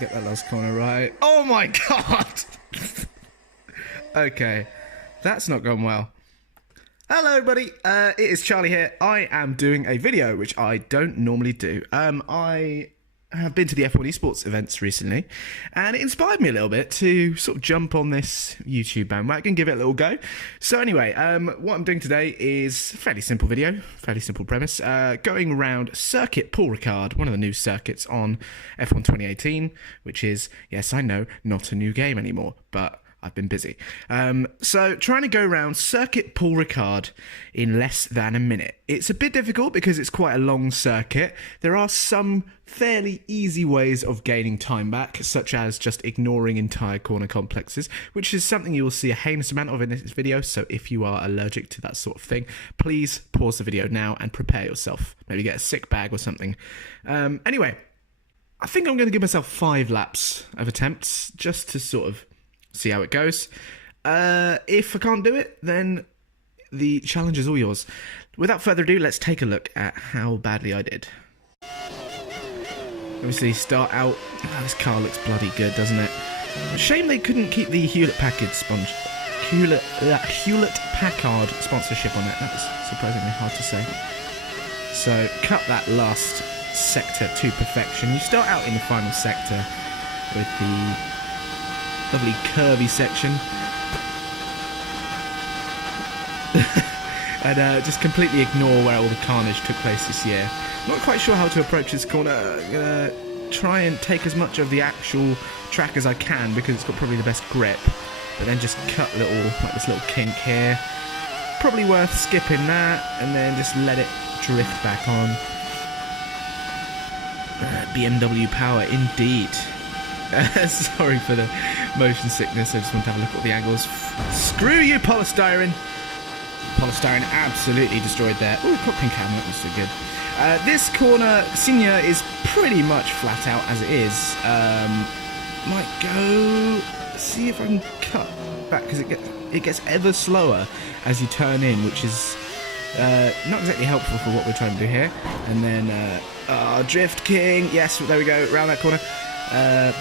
Get that last corner right. Oh my god! Okay, that's not gone well. Hello everybody, it is Charlie here. I am doing a video which I don't normally do. I have been to the F1 Esports events recently, and it inspired me a little bit to sort of jump on this YouTube bandwagon, give it a little go. So anyway, what I'm doing today is a fairly simple video, fairly simple premise, going around Circuit Paul Ricard, one of the new circuits on F1 2018, which is, yes I know, not a new game anymore, but I've been busy. So trying to go around Circuit Paul Ricard in less than a minute. It's a bit difficult because it's quite a long circuit. There are some fairly easy ways of gaining time back, such as just ignoring entire corner complexes, which is something you will see a heinous amount of in this video. So if you are allergic to that sort of thing, please pause the video now and prepare yourself. Maybe get a sick bag or something. Anyway, I think I'm going to give myself 5 laps of attempts just to sort of see how it goes. If I can't do it, then the challenge is all yours. Without further ado, let's take a look at how badly I did. Obviously, start out. Oh, this car looks bloody good, doesn't it? Shame they couldn't keep the Hewlett-Packard Hewlett-Packard sponsorship on it. That was surprisingly hard to say. So, cut that last sector to perfection. You start out in the final sector with the lovely curvy section. And just completely ignore where all the carnage took place this year. Not quite sure how to approach this corner. I'm gonna try and take as much of the actual track as I can because it's got probably the best grip. But then just cut like this little kink here. Probably worth skipping that and then just let it drift back on. BMW power indeed. Sorry for the motion sickness, I just want to have a look at the angles. Screw you, polystyrene! Polystyrene absolutely destroyed there. Ooh, cockpit cam, that was so good. This corner, Senior, is pretty much flat out as it is. Might go... see if I can cut back, because it gets ever slower as you turn in, which is not exactly helpful for what we're trying to do here. And then, Drift King, yes, there we go, around that corner.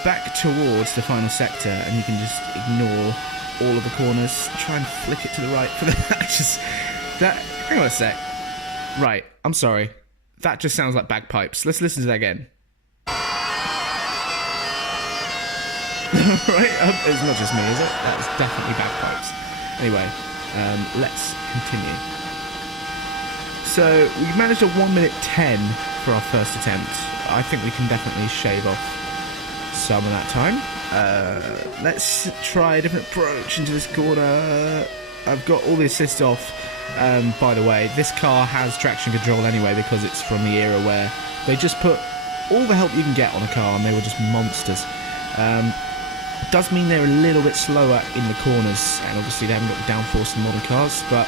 Back towards the final sector, and you can just ignore all of the corners. Try and flick it to the right for that. Hang on a sec. Right, I'm sorry. That just sounds like bagpipes. Let's listen to that again. Right, it's not just me, is it? That was definitely bagpipes. Anyway, let's continue. So we managed a 1:10 for our first attempt. I think we can definitely shave off some of that time. Let's try a different approach into this corner. I've got all the assist off. By the way, this car has traction control anyway because it's from the era where they just put all the help you can get on a car and they were just monsters. Does mean they're a little bit slower in the corners, and obviously they haven't got the downforce in modern cars, but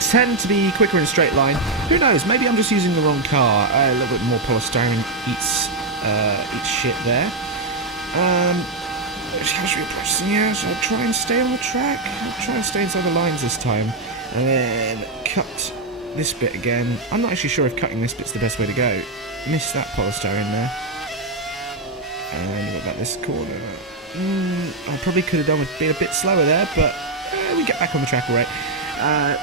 tend to be quicker in a straight line. Who knows, maybe I'm just using the wrong car. A little bit more polystyrene eats shit there. How should we approach this? Yeah, should I try and stay on the track? I'll try and stay inside the lines this time. And then cut this bit again. I'm not actually sure if cutting this bit's the best way to go. Missed that polystyrene there. And what about this corner? I probably could have done with being a bit slower there, but we get back on the track alright.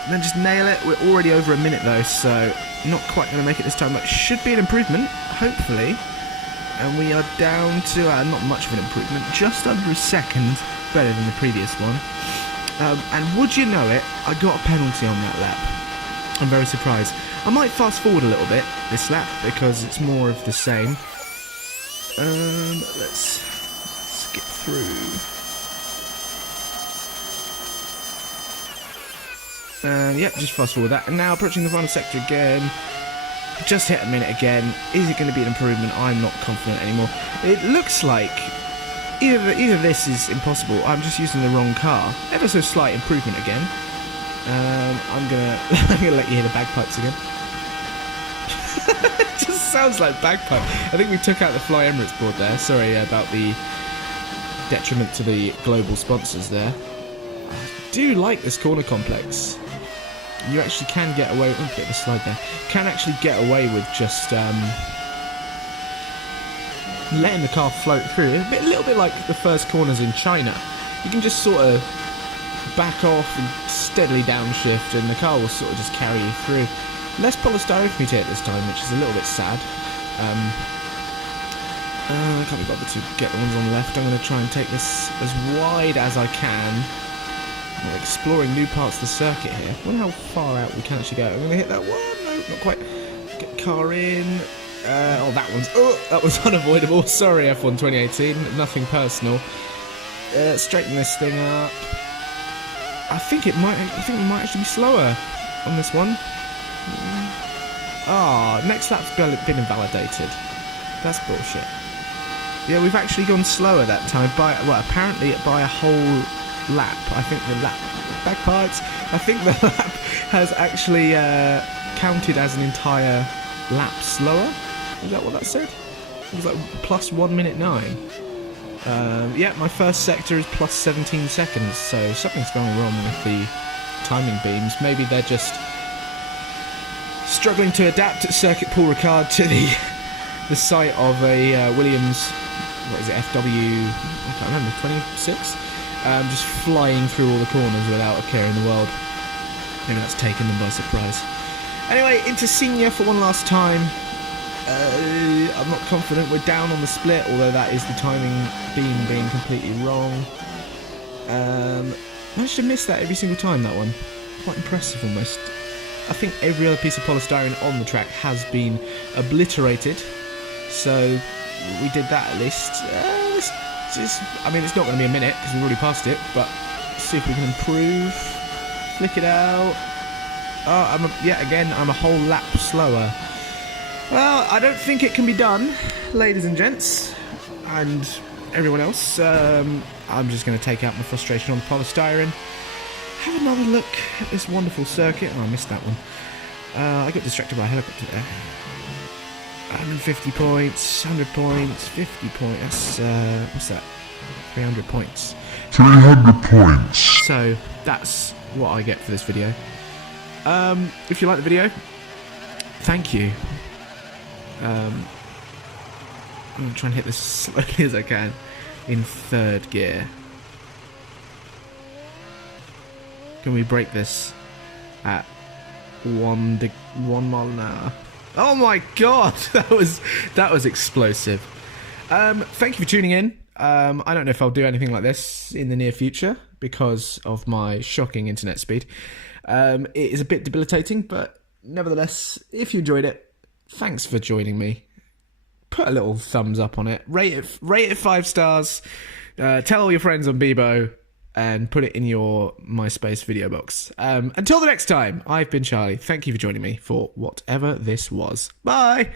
Then just nail it. We're already over a minute though, so not quite going to make it this time, but should be an improvement, hopefully. And we are down to, not much of an improvement, just under a second better than the previous one. And would you know it, I got a penalty on that lap. I'm very surprised. I might fast forward a little bit this lap because it's more of the same. Let's skip through. Yep, just fast forward that. And now approaching the final sector again. Just hit a minute again. Is it going to be an improvement? I'm not confident anymore. It looks like either this is impossible. I'm just using the wrong car. Ever so slight improvement again. I'm gonna let you hear the bagpipes again. It just sounds like bagpipe. I think we took out the Fly Emirates board there. Sorry about the detriment to the global sponsors there. I do like this corner complex. You actually can get away with a bit of a slide there. Can actually get away with just letting the car float through. A little bit like the first corners in China. You can just sort of back off and steadily downshift, and the car will sort of just carry you through. Less polystyrene for me to hit this time, which is a little bit sad. I can't be bothered to get the ones on the left. I'm going to try and take this as wide as I can. We're exploring new parts of the circuit here. I wonder how far out we can actually go. I'm going to hit that one. No, not quite. Get the car in. That was unavoidable. Sorry, F1 2018. Nothing personal. Straighten this thing up. I think we might actually be slower on this one. Next lap's been invalidated. That's bullshit. Yeah, we've actually gone slower that time apparently by a whole lap. I think the lap backparts. I think the lap has actually counted as an entire lap slower. Is that what that said? It was like plus 1 minute 9. Yeah, my first sector is plus 17 seconds. So something's going wrong with the timing beams. Maybe they're just struggling to adapt at Circuit Paul Ricard to the sight of a Williams. What is it, FW, I can't remember, 26? Just flying through all the corners without a care in the world. Maybe that's taken them by surprise. Anyway, into senior for one last time. I'm not confident we're down on the split, although that is the timing beam being completely wrong. Managed to miss that every single time, that one. Quite impressive almost. I think every other piece of polystyrene on the track has been obliterated. So we did that at least. I mean, it's not going to be a minute because we've already passed it, but let's see if we can improve. Flick it out. I'm a whole lap slower. Well, I don't think it can be done, ladies and gents, and everyone else. I'm just going to take out my frustration on the polystyrene. Have another look at this wonderful circuit. Oh, I missed that one. I got distracted by a helicopter there. 150 points, 100 points, 50 points. That's, what's that? 300 points. 300 points. So, that's what I get for this video. If you like the video, thank you. I'm going to try and hit this as slowly as I can in third gear. Can we break this at 1 mile an hour? Oh my god, that was explosive. Thank you for tuning in. I don't know if I'll do anything like this in the near future because of my shocking internet speed. It is a bit debilitating, but nevertheless, if you enjoyed it, thanks for joining me. Put a little thumbs up on it. Rate it 5 stars. Tell all your friends on Bebo. And put it in your MySpace video box. Until the next time, I've been Charlie. Thank you for joining me for whatever this was. Bye!